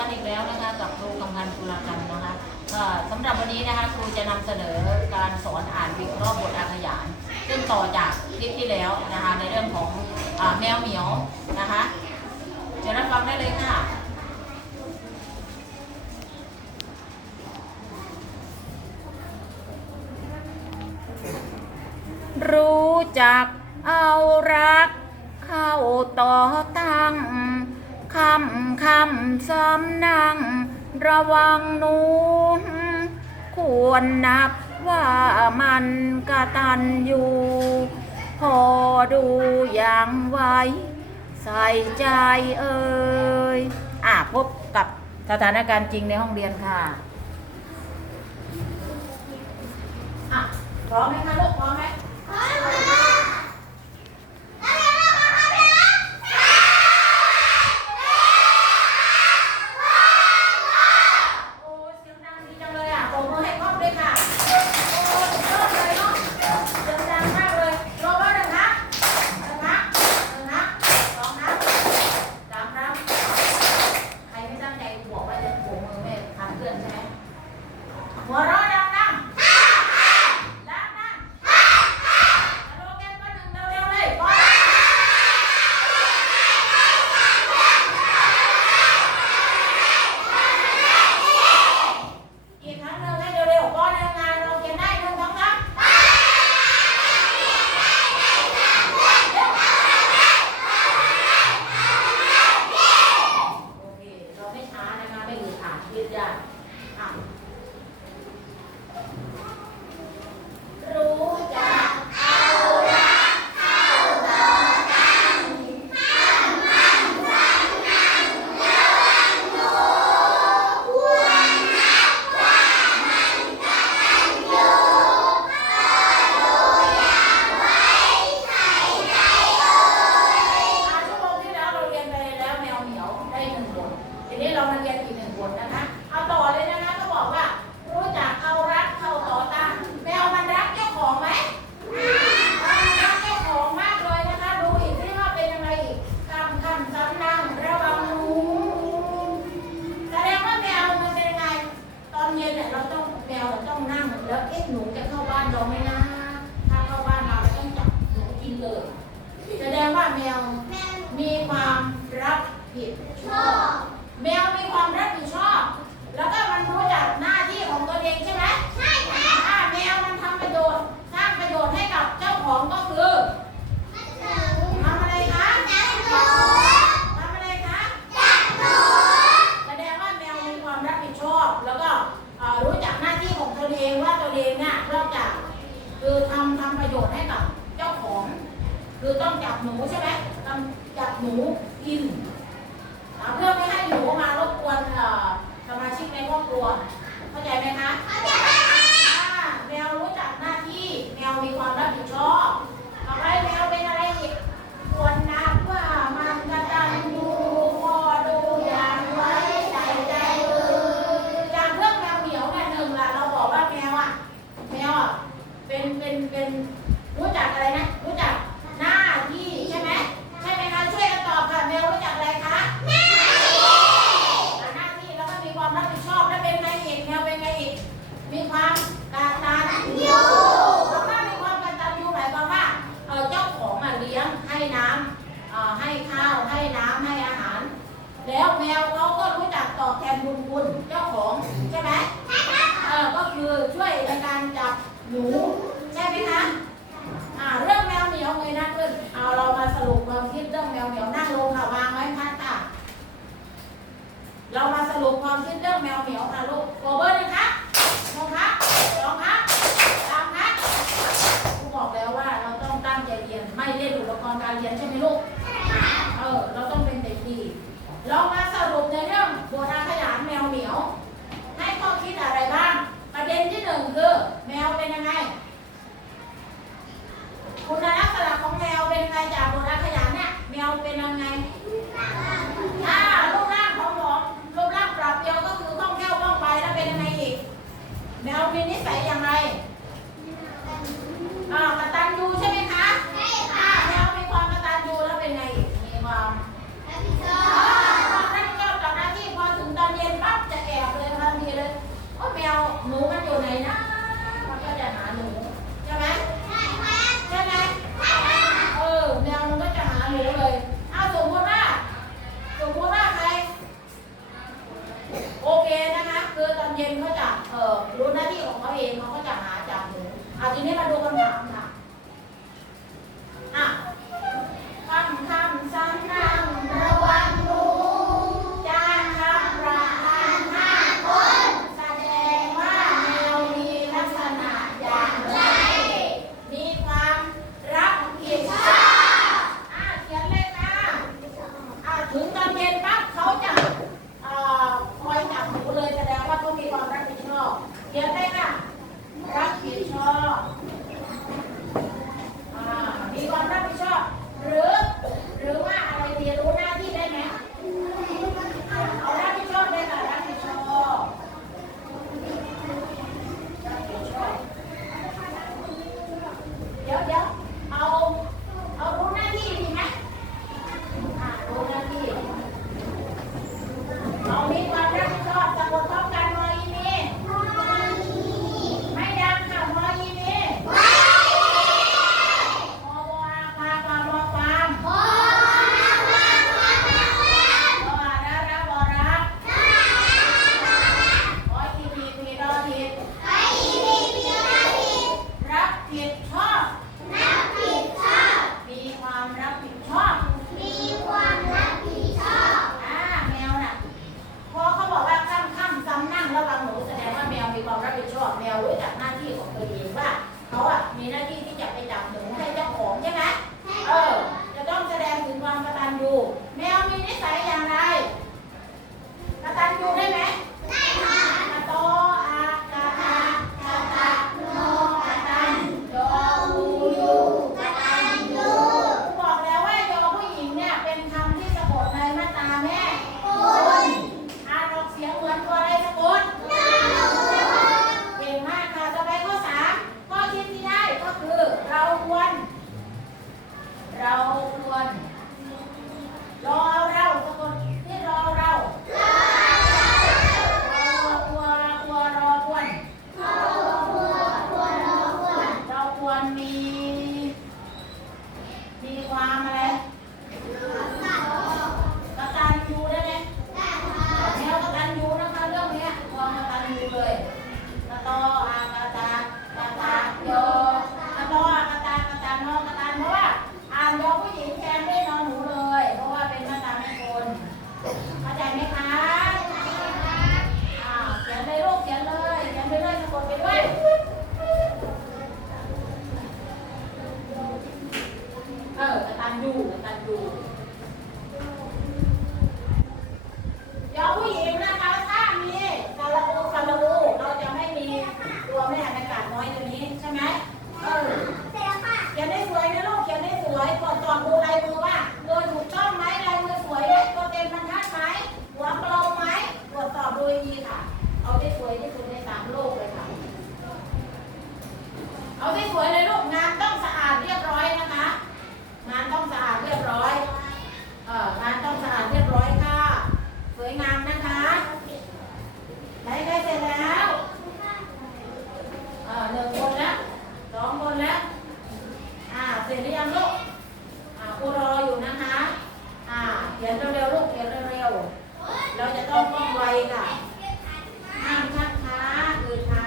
ันอีกแล้วนะคะกับครูกำพันธ์กุลกันนะคะสำหรับวันนี้นะคะครูจะนำเสนอการสอนอ่านวิเคราะห์บทอาขยานซึ่งต่อจากคลิปที่แล้วนะคะในเรื่องของอแมวเหมียวนะคะจะรับฟังได้เลยค่ะรู้จักเอารักเข้าต่อตั้ง คำคำสำนั่งระวังหนูนควรนับว่ามันกระตันอยู่ พอดูอย่างไวใส่ใจเอ่ยอะพบกับสถานการณ์จริงในห้องเรียนค่ะอะพร้อมไหมคะลูกพร้อมไหม แล้วเอ๊ะหนูจะเข้าบ้านเราไหมนะ ถ้าเข้าบ้านเราเราต้องจับหนูกินเลย แสดงว่าแมวมีความรับผิดชอบ แมวมีความรับผิดชอบ แล้วก็มันรู้จักหน้าที่ของตัวเองใช่ไหมใช่ค่ะ คือต้องจับหนูใช่ไหมต้องจับหนูกินเพื่อไม่ให้หนูมารบกวนสมาชิกในครอบครัว เข้าใจไหมคะเข้าใจค่ะแมวรู้จักหน้าที่ แมวมีความรับผิดชอบทำให้แมว เรียนใช่ไหมลูก เออ เราต้องเป็นเด็กดี ลองมาสรุปในเรื่องโบราณขยานแมวเหมียว ให้ข้อคิดอะไรบ้าง ประเด็นที่หนึ่งคือแมวเป็นยังไง คุณลักษณะของแมวเป็นยังไงจากโบราณขยานเนี่ย แมวเป็นยังไง Morena. เรียนหรืยังลูกอ่าครูรออยู่นะคะ อ่าเขียนเร็วๆลูกเขียนเร็วๆเราจะต้องต้องไวค่ะห้ามชักช้าคือทา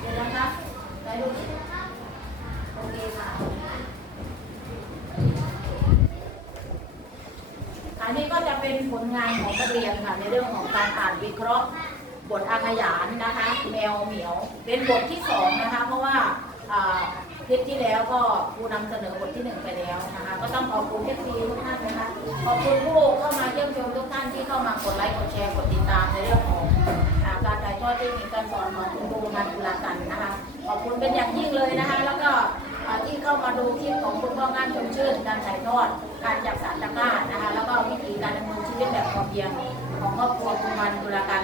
เดี๋ยวนะคะไปดูโอเคค่ะอันนี้ก็จะเป็นผลงานของนักเรียนค่ะในเรื่องของการอ่านวิเคราะห์ บทอาขยานนะคะ แมวเหมียว เป็นบทที่สองนะคะ เพราะว่าคลิปที่แล้วก็ครูนำเสนอบทที่หนึ่งไปแล้วนะคะ ก็ต้องขอบคุณเอฟซีทุกท่านนะคะขอบคุณผู้เข้ามาเยี่ยมชมทุกท่านที่เข้ามากดไลค์กดแชร์กดติดตามในเรื่องของการถ่ายทอดเทคนิคการสอนของคุณครูนันตุลากันนะคะ ขอบคุณเป็นอย่างยิ่งเลยนะคะ แล้วก็ที่เข้ามาดูคลิปของคุณพ่องานชมชื่นการถ่ายทอดการจับสารตะกร้านะคะ แล้วก็วิธีการดำเนินชีวิตแบบพอเพียงของครอบครัวคุณมันตุลากัน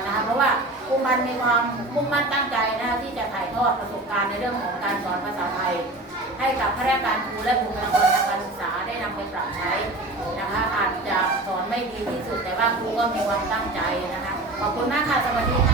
วันมีความมุ่งมั่นตั้งใจนะคะที่จะถ่ายทอดประสบการณ์ในเรื่องของการสอนภาษาไทย ให้กับข้าราชการครูและบุคลากรทางการศึกษาได้นำไปปรับใช้นะคะอาจจะสอนไม่ดีที่สุดแต่ว่าครูก็มีความตั้งใจนะคะขอบคุณมากค่ะสวัสดีค่ะ